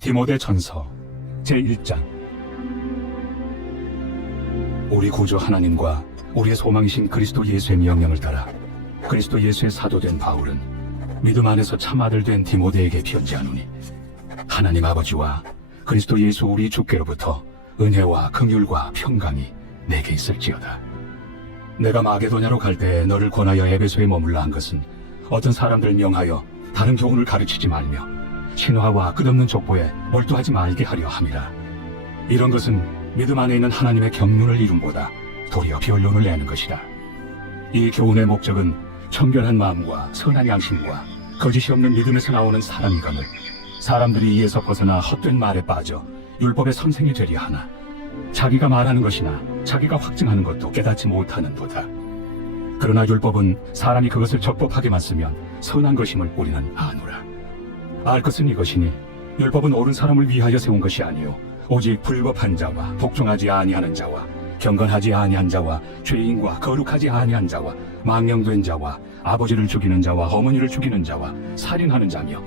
디모데전서 제1장. 우리 구주 하나님과 우리의 소망이신 그리스도 예수의 명령을 따라 그리스도 예수의 사도된 바울은 믿음 안에서 참 아들 된 디모데에게 편지하노니, 하나님 아버지와 그리스도 예수 우리 주께로부터 은혜와 긍휼과 평강이 내게 있을지어다. 내가 마게도냐로 갈 때 너를 권하여 에베소에 머물라 한 것은 어떤 사람들 명하여 다른 교훈을 가르치지 말며 신화와 끝없는 족보에 몰두하지 말게 하려 함이라. 이런 것은 믿음 안에 있는 하나님의 경륜을 이룸보다 도리어 변론을 내는 것이다. 이 교훈의 목적은 청결한 마음과 선한 양심과 거짓이 없는 믿음에서 나오는 사랑이감을 사람들이 이에서 벗어나 헛된 말에 빠져 율법의 선생이 되려 하나 자기가 말하는 것이나 자기가 확증하는 것도 깨닫지 못하는 도다. 그러나 율법은 사람이 그것을 적법하게만 쓰면 선한 것임을 우리는 아노라. 알 것은 이것이니 율법은 옳은 사람을 위하여 세운 것이 아니요 오직 불법한 자와 복종하지 아니하는 자와 경건하지 아니한 자와 죄인과 거룩하지 아니한 자와 망령된 자와 아버지를 죽이는 자와 어머니를 죽이는 자와 살인하는 자며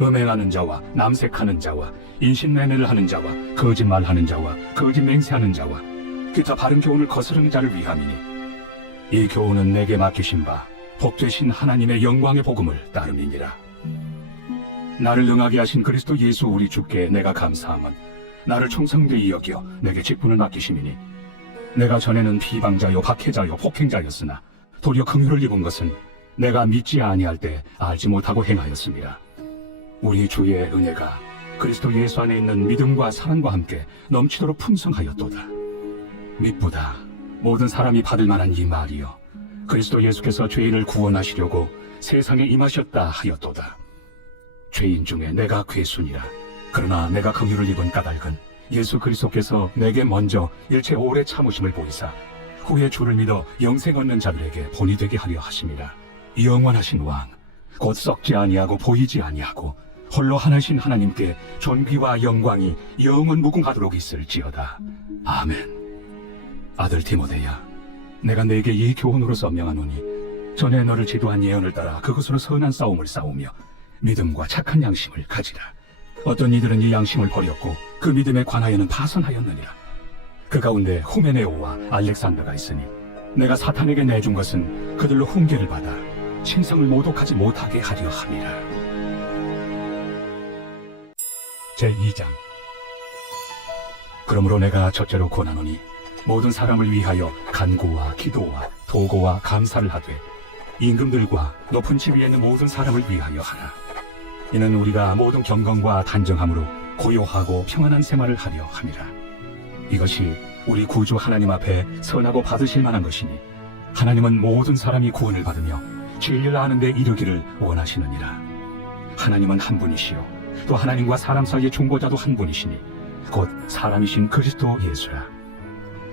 음행하는 자와 남색하는 자와 인신매매를 하는 자와 거짓말하는 자와 거짓 맹세하는 자와 기타 바른 교훈을 거스르는 자를 위함이니, 이 교훈은 내게 맡기신 바 복되신 하나님의 영광의 복음을 따름이니라. 나를 능하게 하신 그리스도 예수 우리 주께 내가 감사함은 나를 충성되이 여겨 내게 직분을 맡기심이니, 내가 전에는 비방자요 박해자요 폭행자였으나 도리어 긍휼을 입은 것은 내가 믿지 아니할 때 알지 못하고 행하였습니다. 우리 주의 은혜가 그리스도 예수 안에 있는 믿음과 사랑과 함께 넘치도록 풍성하였도다. 미쁘다 모든 사람이 받을 만한 이 말이여, 그리스도 예수께서 죄인을 구원하시려고 세상에 임하셨다 하였도다. 죄인 중에 내가 괴순이라. 그러나 내가 긍휼을 입은 까닭은 예수 그리스도께서 내게 먼저 일체 오래 참으심을 보이사 후에 주를 믿어 영생 얻는 자들에게 본이 되게 하려 하심이라. 영원하신 왕 곧 썩지 아니하고 보이지 아니하고 홀로 하나신 하나님께 존귀와 영광이 영원 무궁하도록 있을지어다. 아멘. 아들 디모데야, 내가 네게 이 교훈으로서 명하노니 전에 너를 지도한 예언을 따라 그것으로 선한 싸움을 싸우며 믿음과 착한 양심을 가지라. 어떤 이들은 이 양심을 버렸고 그 믿음에 관하여는 파선하였느니라. 그 가운데 후메네오와 알렉산더가 있으니 내가 사탄에게 내준 것은 그들로 훈계를 받아 신성을 모독하지 못하게 하려 함이라. 제2장. 그러므로 내가 첫째로 권하노니 모든 사람을 위하여 간구와 기도와 도고와 감사를 하되 임금들과 높은 지 위에 있는 모든 사람을 위하여 하라. 이는 우리가 모든 경건과 단정함으로 고요하고 평안한 생활을 하려 함이라. 이것이 우리 구주 하나님 앞에 선하고 받으실 만한 것이니, 하나님은 모든 사람이 구원을 받으며 진리를 아는 데 이르기를 원하시느니라. 하나님은 한 분이시요 또 하나님과 사람 사이의 중보자도 한 분이시니 곧 사람이신 그리스도 예수라.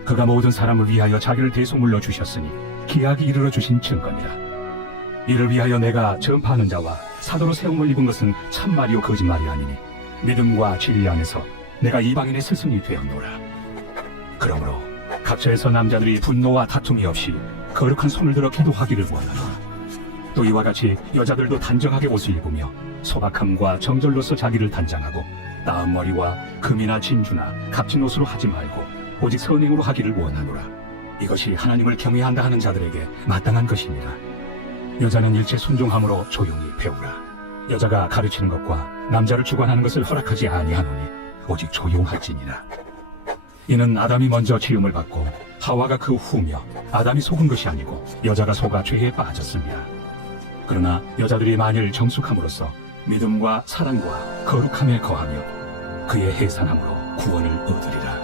그가 모든 사람을 위하여 자기를 대속물로 주셨으니 기약이 이르러 주신 증거니라. 이를 위하여 내가 전파하는 자와 사도로 세움을 입은 것은 참말이요 거짓말이 아니니 믿음과 진리 안에서 내가 이방인의 스승이 되었노라. 그러므로 각처에서 남자들이 분노와 다툼이 없이 거룩한 손을 들어 기도하기를 원하노라. 또 이와 같이 여자들도 단정하게 옷을 입으며 소박함과 정절로서 자기를 단장하고 나은 머리와 금이나 진주나 값진 옷으로 하지 말고 오직 선행으로 하기를 원하노라. 이것이 하나님을 경외한다 하는 자들에게 마땅한 것이니라. 여자는 일체 순종함으로 조용히 배우라. 여자가 가르치는 것과 남자를 주관하는 것을 허락하지 아니하노니 오직 조용할지니라. 이는 아담이 먼저 지음을 받고 하와가 그 후며 아담이 속은 것이 아니고 여자가 속아 죄에 빠졌습니다. 그러나 여자들이 만일 정숙함으로써 믿음과 사랑과 거룩함에 거하며 그의 해산함으로 구원을 얻으리라.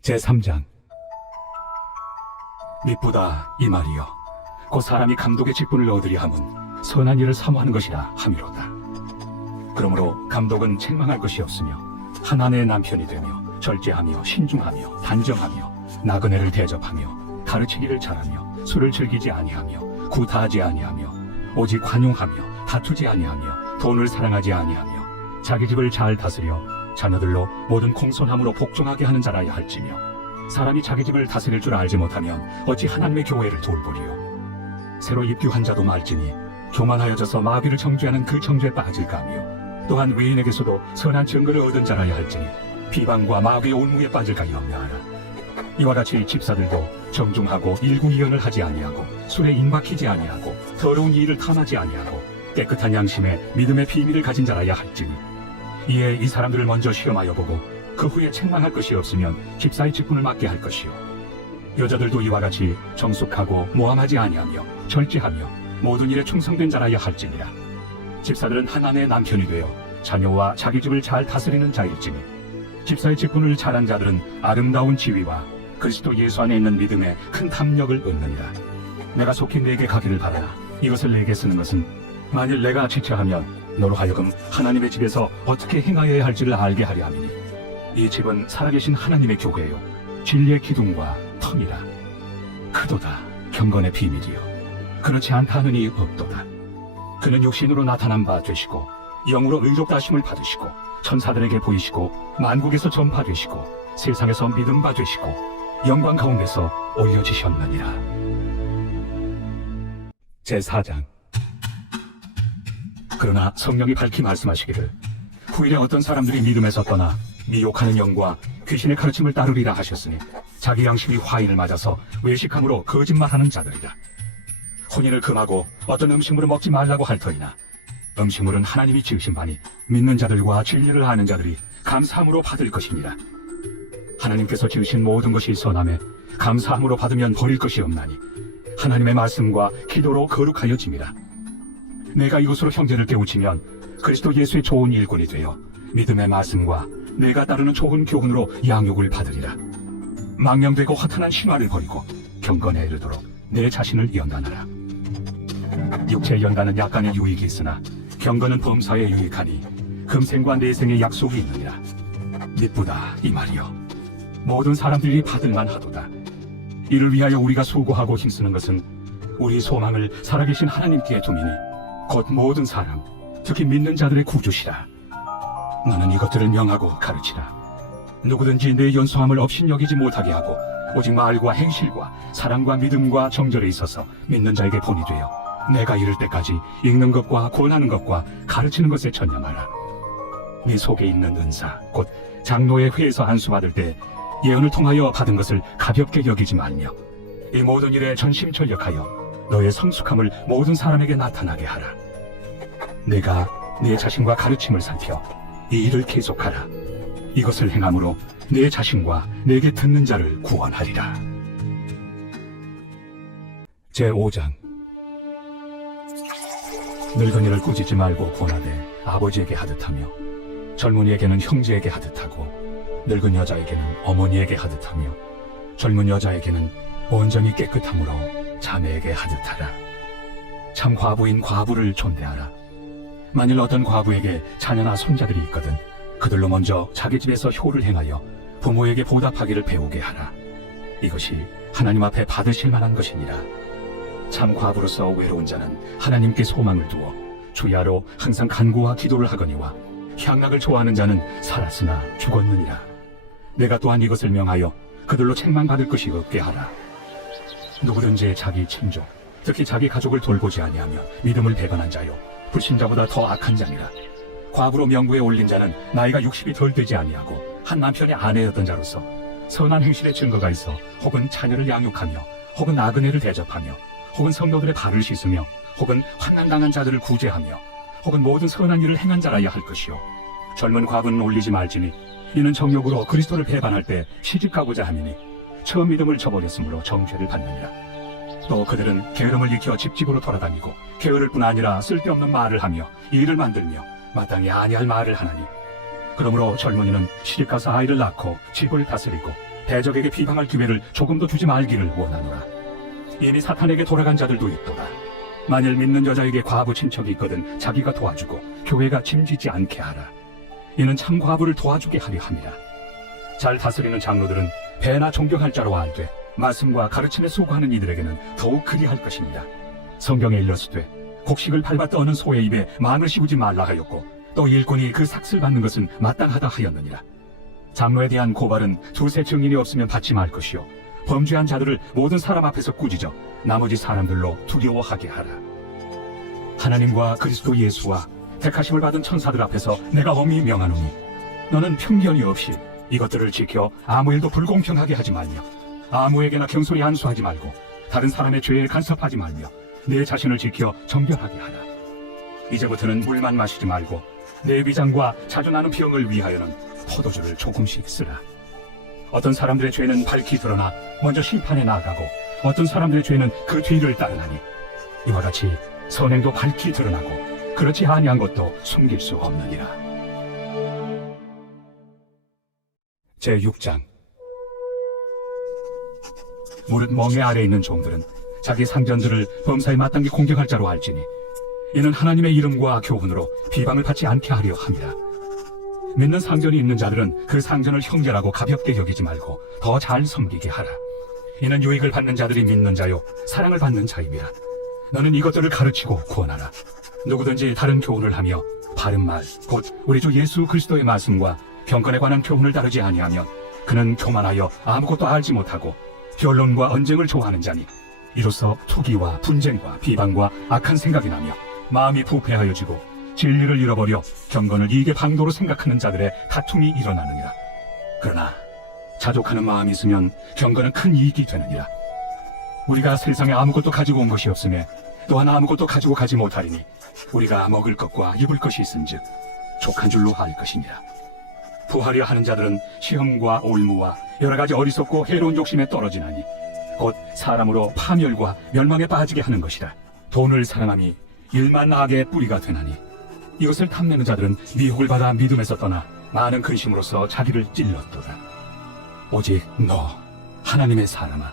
제3장. 미쁘다 이 말이여, 곧 사람이 감독의 직분을 얻으려 함은 선한 일을 사모하는 것이라 함이로다. 그러므로 감독은 책망할 것이 없으며 한 아내의 남편이 되며 절제하며 신중하며 단정하며 나그네를 대접하며 가르치기를 잘하며 술을 즐기지 아니하며 구타하지 아니하며 오직 관용하며 다투지 아니하며 돈을 사랑하지 아니하며 자기 집을 잘 다스려 자녀들로 모든 공손함으로 복종하게 하는 자라야 할지며, 사람이 자기 집을 다스릴 줄 알지 못하면 어찌 하나님의 교회를 돌보리요. 새로 입교한 자도 말지니 교만하여져서 마귀를 정죄하는 그 정죄에 빠질까 하며 또한 외인에게서도 선한 증거를 얻은 자라야 할지니 비방과 마귀의 온무에 빠질까 염려하라. 이와 같이 집사들도 정중하고 일구이연을 하지 아니하고 술에 임박히지 아니하고 더러운 일을 탐하지 아니하고 깨끗한 양심에 믿음의 비밀을 가진 자라야 할지니 이에 이 사람들을 먼저 시험하여 보고 그 후에 책망할 것이 없으면 집사의 직분을 맡게 할 것이요 여자들도 이와 같이 정숙하고 모함하지 아니하며 절제하며 모든 일에 충성된 자라야 할지니라. 집사들은 하나님의 남편이 되어 자녀와 자기 집을 잘 다스리는 자일지니 집사의 직분을 잘한 자들은 아름다운 지위와 그리스도 예수 안에 있는 믿음에 큰 탐욕을 얻느니라. 내가 속히 내게 가기를 바라나 이것을 내게 쓰는 것은 만일 내가 지체하면 너로 하여금 하나님의 집에서 어떻게 행하여야 할지를 알게 하려 함이니 이 집은 살아계신 하나님의 교회요 진리의 기둥과 터이라. 크도다 경건의 비밀이요 그렇지 않다 하느니 없도다. 그는 육신으로 나타난 바 되시고 영으로 의롭다 하심을 받으시고 천사들에게 보이시고 만국에서 전파되시고 세상에서 믿음 바 되시고 영광 가운데서 올려지셨느니라. 제4장. 그러나 성령이 밝히 말씀하시기를 후일에 어떤 사람들이 믿음에서 떠나 미혹하는 영과 귀신의 가르침을 따르리라 하셨으니 자기 양심이 화인을 맞아서 외식함으로 거짓말하는 자들이다. 혼인을 금하고 어떤 음식물을 먹지 말라고 할 터이나 음식물은 하나님이 지으신 바니 믿는 자들과 진리를 아는 자들이 감사함으로 받을 것이니라. 하나님께서 지으신 모든 것이 선함에 감사함으로 받으면 버릴 것이 없나니 하나님의 말씀과 기도로 거룩하여짐이라. 내가 이것으로 형제를 깨우치면 그리스도 예수의 좋은 일꾼이 되어 믿음의 말씀과 내가 따르는 좋은 교훈으로 양육을 받으리라. 망령되고 허탄한 신화를 버리고 경건에 이르도록 내 자신을 연단하라. 육체의 연단은 약간의 유익이 있으나 경건은 범사에 유익하니 금생과 내생의 약속이 있느니라. 미쁘다 이 말이여 모든 사람들이 받을만 하도다. 이를 위하여 우리가 수고하고 힘쓰는 것은 우리 소망을 살아계신 하나님께 두미니 곧 모든 사람 특히 믿는 자들의 구주시라. 너는 이것들을 명하고 가르치라. 누구든지 내 연소함을 업신여기지 못하게 하고 오직 말과 행실과 사랑과 믿음과 정절에 있어서 믿는 자에게 본이 되어 내가 이를 때까지 읽는 것과 권하는 것과 가르치는 것에 전념하라. 네 속에 있는 은사 곧 장로의 회에서 안수받을 때 예언을 통하여 받은 것을 가볍게 여기지 말며 이 모든 일에 전심전력하여 너의 성숙함을 모든 사람에게 나타나게 하라. 내가 네 자신과 가르침을 살펴 이 일을 계속하라. 이것을 행함으로 내 자신과 내게 듣는 자를 구원하리라. 제5장. 늙은이를 꾸짖지 말고 권하되 아버지에게 하듯하며 젊은이에게는 형제에게 하듯하고 늙은 여자에게는 어머니에게 하듯하며 젊은 여자에게는 온전히 깨끗함으로 자매에게 하듯하라. 참 과부인 과부를 존대하라. 만일 어떤 과부에게 자녀나 손자들이 있거든 그들로 먼저 자기 집에서 효를 행하여 부모에게 보답하기를 배우게 하라. 이것이 하나님 앞에 받으실 만한 것이니라. 참 과부로서 외로운 자는 하나님께 소망을 두어 주야로 항상 간구와 기도를 하거니와 향락을 좋아하는 자는 살았으나 죽었느니라. 내가 또한 이것을 명하여 그들로 책망받을 것이 없게 하라. 누구든지 자기 친족 특히 자기 가족을 돌보지 아니하며 믿음을 배반한 자요 불신자보다 더 악한 자니라. 과부로 명부에 올린 자는 나이가 60이 덜 되지 아니하고 한 남편의 아내였던 자로서 선한 행실의 증거가 있어 혹은 자녀를 양육하며 혹은 나그네를 대접하며 혹은 성도들의 발을 씻으며 혹은 환난당한 자들을 구제하며 혹은 모든 선한 일을 행한 자라야 할 것이요 젊은 과부는 올리지 말지니 이는 정욕으로 그리스도를 배반할 때 시집가고자 함이니 처음 믿음을 저버렸으므로 정죄를 받느니라. 또 그들은 게으름을 익혀 집집으로 돌아다니고 게으를 뿐 아니라 쓸데없는 말을 하며 일을 만들며 마땅히 아니할 말을 하나니 그러므로 젊은이는 시집가서 아이를 낳고 집을 다스리고 대적에게 비방할 기회를 조금도 주지 말기를 원하노라. 이미 사탄에게 돌아간 자들도 있도다. 만일 믿는 여자에게 과부 친척이 있거든 자기가 도와주고 교회가 짐지지 않게 하라. 이는 참 과부를 도와주게 하려 함이라. 잘 다스리는 장로들은 배나 존경할 자로 알되 말씀과 가르침에 수고하는 이들에게는 더욱 그리할 것입니다. 성경에 일렀으되 곡식을 밟아 떠는 소의 입에 망을 씌우지 말라 하였고 또 일꾼이 그 삭슬 받는 것은 마땅하다 하였느니라. 장로에 대한 고발은 두세 증인이 없으면 받지 말 것이요 범죄한 자들을 모든 사람 앞에서 꾸짖어 나머지 사람들로 두려워하게 하라. 하나님과 그리스도 예수와 택하심을 받은 천사들 앞에서 내가 엄히 명하노니 너는 편견이 없이 이것들을 지켜 아무 일도 불공평하게 하지 말며 아무에게나 경솔히 안수하지 말고 다른 사람의 죄에 간섭하지 말며 내 자신을 지켜 정결하게 하라. 이제부터는 물만 마시지 말고 내 위장과 자주 나는 병을 위하여는 포도주를 조금씩 쓰라. 어떤 사람들의 죄는 밝히 드러나 먼저 심판에 나아가고 어떤 사람들의 죄는 그 뒤를 따르나니 이와 같이 선행도 밝히 드러나고 그렇지 아니한 것도 숨길 수 없느니라. 제6장. 무릇 멍에 아래 있는 종들은 자기 상전들을 범사에 마땅히 공경할 자로 알지니 이는 하나님의 이름과 교훈으로 비방을 받지 않게 하려 함이라. 믿는 상전이 있는 자들은 그 상전을 형제라고 가볍게 여기지 말고 더 잘 섬기게 하라. 이는 유익을 받는 자들이 믿는 자요 사랑을 받는 자임이라. 너는 이것들을 가르치고 구원하라. 누구든지 다른 교훈을 하며 바른 말 곧 우리 주 예수 그리스도의 말씀과 경건에 관한 교훈을 따르지 아니하면 그는 교만하여 아무것도 알지 못하고 변론과 언쟁을 좋아하는 자니 이로써 투기와 분쟁과 비방과 악한 생각이 나며 마음이 부패하여지고 진리를 잃어버려 경건을 이익의 방도로 생각하는 자들의 다툼이 일어나느니라. 그러나 자족하는 마음이 있으면 경건은 큰 이익이 되느니라. 우리가 세상에 아무것도 가지고 온 것이 없으며 또한 아무것도 가지고 가지 못하리니 우리가 먹을 것과 입을 것이 있은즉 족한 줄로 알 것이니라. 부하려 하는 자들은 시험과 올무와 여러 가지 어리석고 해로운 욕심에 떨어지나니 곧 사람으로 파멸과 멸망에 빠지게 하는 것이라. 돈을 사랑함이 일만 악의 뿌리가 되나니 이것을 탐내는 자들은 미혹을 받아 믿음에서 떠나 많은 근심으로써 자기를 찔렀도다. 오직 너 하나님의 사람아,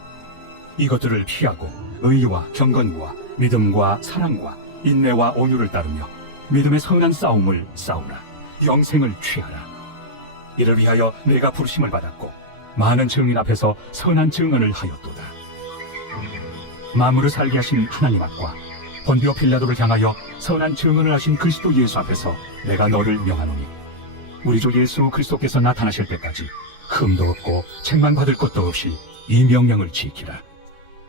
이것들을 피하고 의와 경건과 믿음과 사랑과 인내와 온유를 따르며 믿음의 선한 싸움을 싸우라. 영생을 취하라. 이를 위하여 내가 부르심을 받았고 많은 증인 앞에서 선한 증언을 하였도다. 만물을 살게 하신 하나님 앞과 본디오 빌라도를 향하여 선한 증언을 하신 그리스도 예수 앞에서 내가 너를 명하노니 우리 주 예수 그리스도께서 나타나실 때까지 흠도 없고 책망받을 것도 없이 이 명령을 지키라.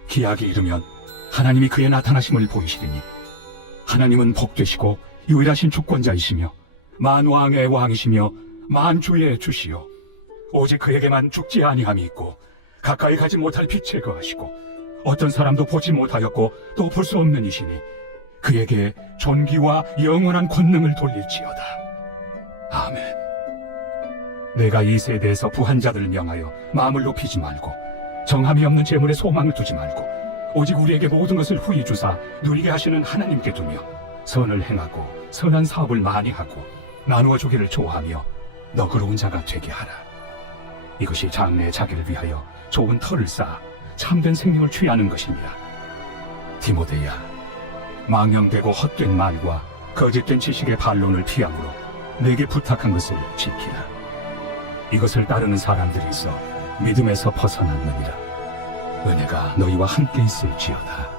기약이 이르면 하나님이 그의 나타나심을 보이시리니 하나님은 복되시고 유일하신 주권자이시며 만왕의 왕이시며 만주의 주시요 오직 그에게만 죽지 아니함이 있고 가까이 가지 못할 빛에 거하시고 어떤 사람도 보지 못하였고 또 볼 수 없는 이시니 그에게 존귀와 영원한 권능을 돌릴지어다. 아멘. 내가 이 세대에서 부한 자들을 명하여 마음을 높이지 말고 정함이 없는 재물에 소망을 두지 말고 오직 우리에게 모든 것을 후히 주사 누리게 하시는 하나님께 두며 선을 행하고 선한 사업을 많이 하고 나누어 주기를 좋아하며 너그러운 자가 되게 하라. 이것이 장래의 자기를 위하여 좋은 터를 쌓아 참된 생명을 취하는 것이니라. 디모데야, 망령되고 헛된 말과 거짓된 지식의 반론을 피함으로 내게 부탁한 것을 지키라. 이것을 따르는 사람들이 있어 믿음에서 벗어났느니라. 은혜가 너희와 함께 있을지어다.